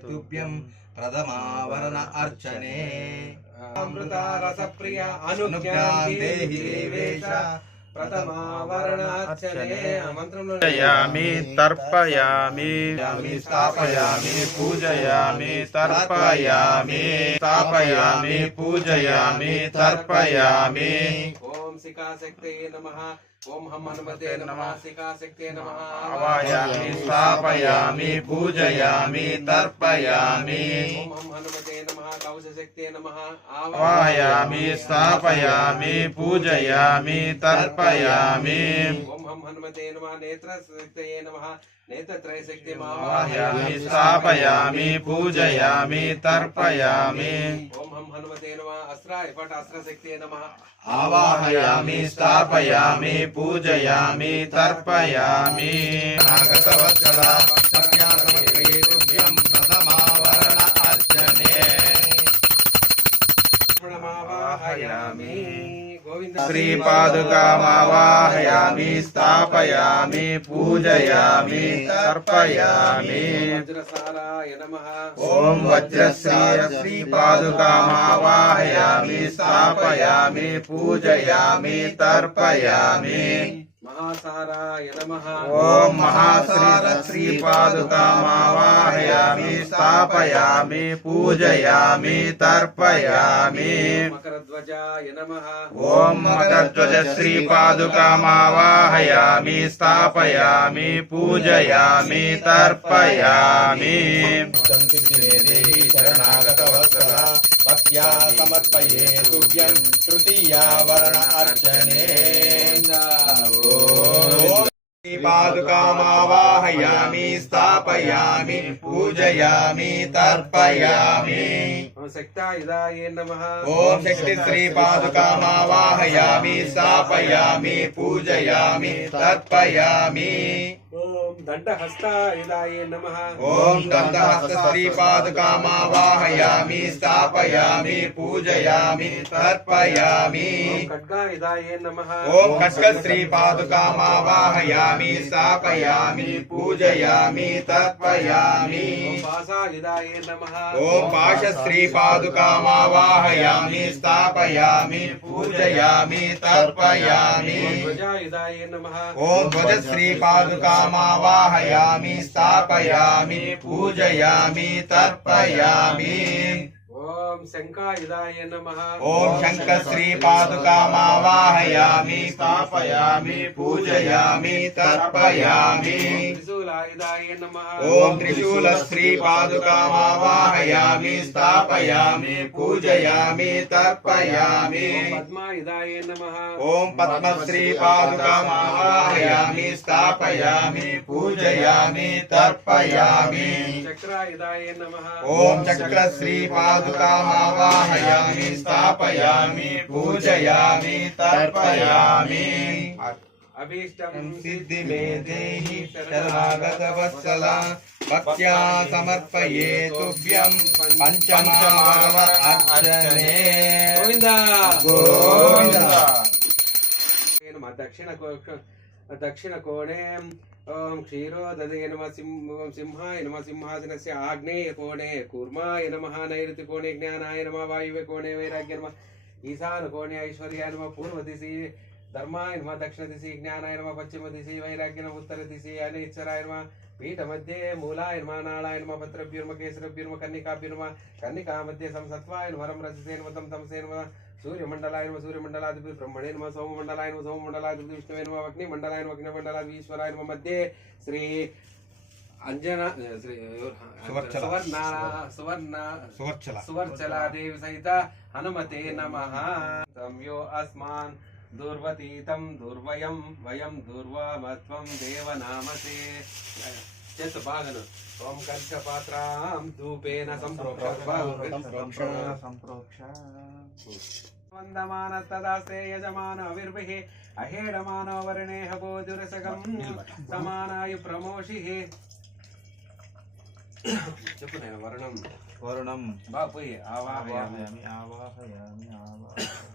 तुभ्यं प्रथमावरण अर्चने अमृता रसप्रिय अनुज्ञां देहि देवेश प्रथमावरणार्चने पूजयामि तर्पयामि स्थापयामि पूजयामि तर्पयामि स्थापयामि पूजयामि तर्पयामि। ओम शिखाशक्ते नमः। ओम हम हनुमते नमः। शिखाशक्ते नमः। आवाहयामि स्थापयामि पूजयामि तर्पयामि। ओम हम हनुमते नमः। कवचशक्ते नमः। आवाहयामि स्थापयामि पूजयामि तर्पयामि। ओम हम हनुमते नमः। नेत्रशक्ते नमः। नेत्रत्रयशक्ते आवाहयामि स्थापयामि पूजयामि तर्पयामि। ओम हम हनुमते नमः। अस्त्राय पट अस्त्रशक्ते नमः। आवाहयामि स्थापयामि पूजयामि तर्पयामि। नागतवत्सला सत्यासमर्पये तुभ्यं प्रथमावरण अर्चने। प्रणमावाहयामि। गोविंद श्रीपादुकामावाहयामि स्थापयामि पूजयामि तर्पयामि। वज्रसाराय नमः। ओम वज्रस्य श्रीपादुकामावाहयामि स्थापयामि पूजयामि तर्पयामि। महासाराय नमः। ओम महासार श्रीपादुकामावाहयामि स्थापयामि पूजयामि तर्पयामि। मकरध्वजाय नमः। ओम मकरध्वज श्रीपादुकामावाहयामि स्थापयामि पूजयामि तर्पयामि। शरणागतवत्सला भक्त्या समर्पये तुभ्यं तृतीयावरण अर्चने। श्रीपादुकामावाहयामि स्थापयामि पूजयामि तर्पयामि। शक्तायुधाय नमः। ओम शक्ति श्रीपादुकामावाहयामि स्थापयामि पूजयामि तर्पयामि। ओम दंडहस्तायुधाय नमः। ओम दंडहस्त श्रीपादुकामावाहयामि स्थापयामि पूजयामि तर्पयामि। खड्गायुधाय नमः। ओम खड्ग श्रीपादुकामावाहयामि स्थापयामि पूजयामि तर्पयामि। पाशायुधाय नमः। ओम पाश श्रीपादुकामावाहयामि स्थापयामि पूजयामि तर्पयामि। ध्वजायुधाय नमः। ओम ध्वज श्रीपादुकामावाहयामि स्थापयामि पूजयामि तर्पयामि। ओम शंखायुधाय नमः। ओम शंख श्रीपादुकामावाहयामि स्थापयामि पूजयामि तर्पयामि। त्रिशूलायुधाय नमः। ओम त्रिशूल श्रीपादुकामावाहयामि स्थापयामि पूजयामि तर्पयामि। पद्मायुधाय नमः। ओम पद्म श्रीपादुकामावाहयामि स्थापयामि पूजयामि तर्पयामि। चक्रायुधाय नमः। ओम चक्र श्रीपादुकामावाहयामि स्थापयामि पूजयामि तर्पयामि। अभीष्टं सिद्धि मे देहि शरणागतवत्सला भक्त्या समर्पये तुभ्यं पंचमावरण अर्चने। गोविंद गोविंद। दक्षिण कोणे ओम क्षीरोदधे नमः। सिंहाय नमः। सिंहासनस्य आग्नेय कोणे कूर्माय नमः। नैऋत्य कोणे ज्ञानाय नमः। वायुव्य कोणे वैराग्य नमः। ईशान कोणे ऐश्वर्याय नमः। पूर्व दिशि धर्माय नमः। दक्षिण दिशि ज्ञानाय नमः। पश्चिम दिशि वैराग्य नमः। उत्तर दिशि अनिश्चराय नमः। पीठ मध्ये मूलाय नमः। नालाय नमः। पत्रभ्यो नमः। केसरभ्यो नमः। कन्निकाभ्यो नमः। कन्निका मध्ये संसत्वाय नमः। रम रजसे नमः। तम तमसे नमः। सूर्यमंडलाय नमः। सूर्यमंडलाधिपति ब्रह्मणे नमः। सोममंडलाय नमः। सोममंडलाधिपति विष्णुवे नमः। अग्निमंडलाय नमः। अग्निमंडलाधिपति ईश्वराय नमः। मध्ये श्री अंजना श्री सुवर्चला देवी सहित हनुमते नमः। तम्यो अस्मान् दुर्वतीतं दुर्वयं वयं दुर्वामत्वं देवनामसे। चतुर्भागन ओम कलशपात्रां धूपेन संप्रोक्ष वन्दमानस्तदास्ते यजमानो विर्भिः अहेडमानो वर्णेह बोधुरसगं समानायु प्रमोषिः। చెప్పు నేను వరుణం वरुणं బాపు ఆవాహయామి आवाहयामि आवाहयामि आवाहयामि।